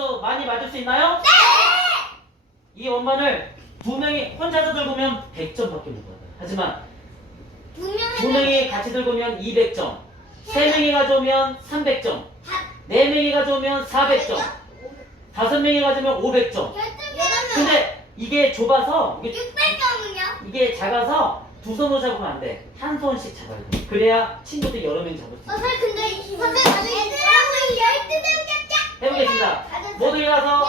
점수 많이 맞을 수 있나요? 네! 이 원반을 두 명이 혼자서 들고 오면 100점밖에 못 받아요. 하지만 두 명이 같이 들고 오면 200점, 세 명이 가져오면 300점, 네 명이 가져오면 400점, 다섯 명이 가져오면 500점. 근데 이게 좁아서 이게, 600점은요? 이게 작아서 두 손으로 잡으면 안 돼. 한 손씩 잡아야 돼. 그래야 친구들 여러 명 잡을 수 있어. 선생님 근데 선생님 나중에 얘들아 12명 cap자 해보겠습니다. 모두 일어나서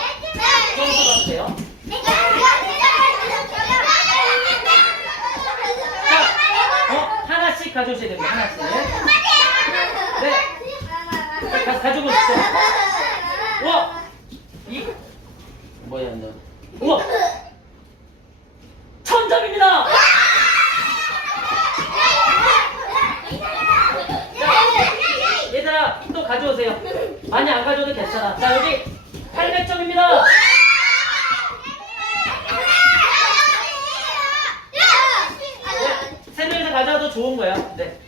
점수 받으세요. 자, 어? 하나씩 가져오셔야 됩니다. 하나씩. 네. 가, 가지고 오십시오. 우와! 이, 뭐야, 너. 우와! 천점입니다! 얘들아, 또 가져오세요. 많이 안 가져도 괜찮아. 자, 여기 800점입니다. 세 명이서 가져와도 좋은 거야. 네.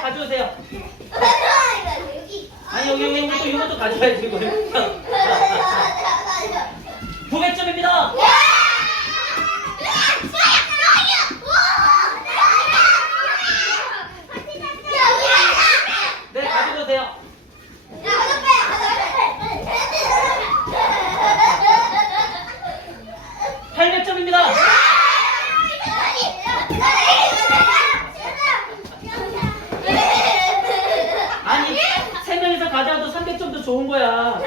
가져오세요. 아니, 여기, 여기, 이것도, 이것도 가져와야지, 이거. 900점입니다. 네, 가지고 오세요. 800점입니다. 좀더 좋은 거야.